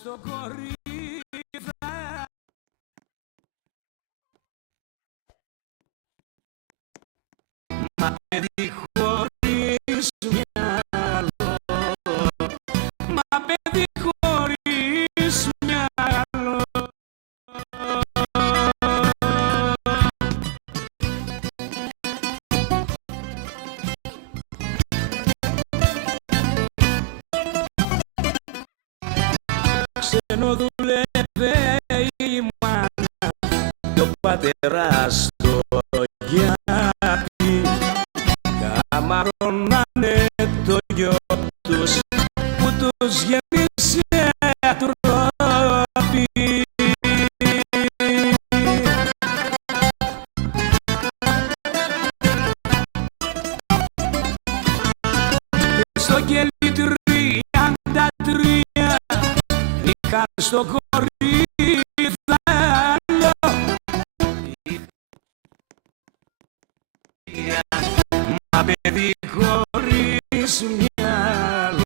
στο κορίδα. Μα παιδί χωρίς μυαλό, μα παιδί χωρίς μυαλό. Ξενοδούλευε η μάνα και ο πατέρας το γιάτι, καμαρώνανε το γιο τους που τους γέμισε τρόπι. Στο κελί 33 είχαν στο κορίδαλο, μα παιδί χωρίς μυαλό,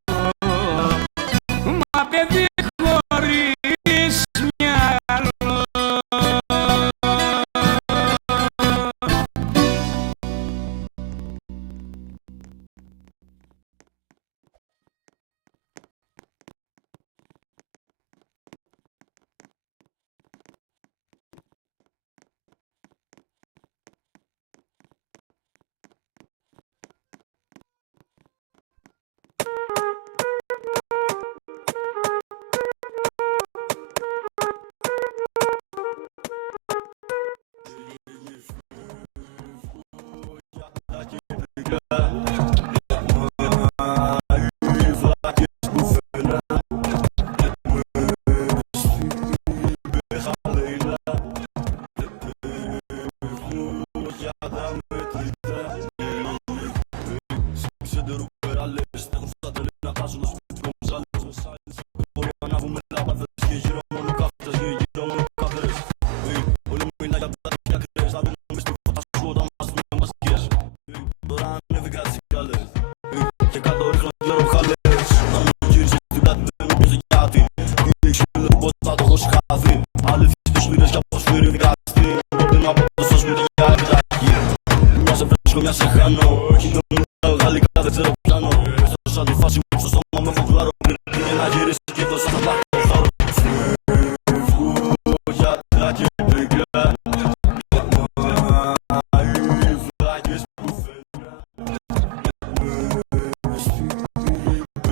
μα παιδί χωρίς μυαλό. Μια σε χάνω, όχι το μιλάω γαλλικά, δεν ξέρω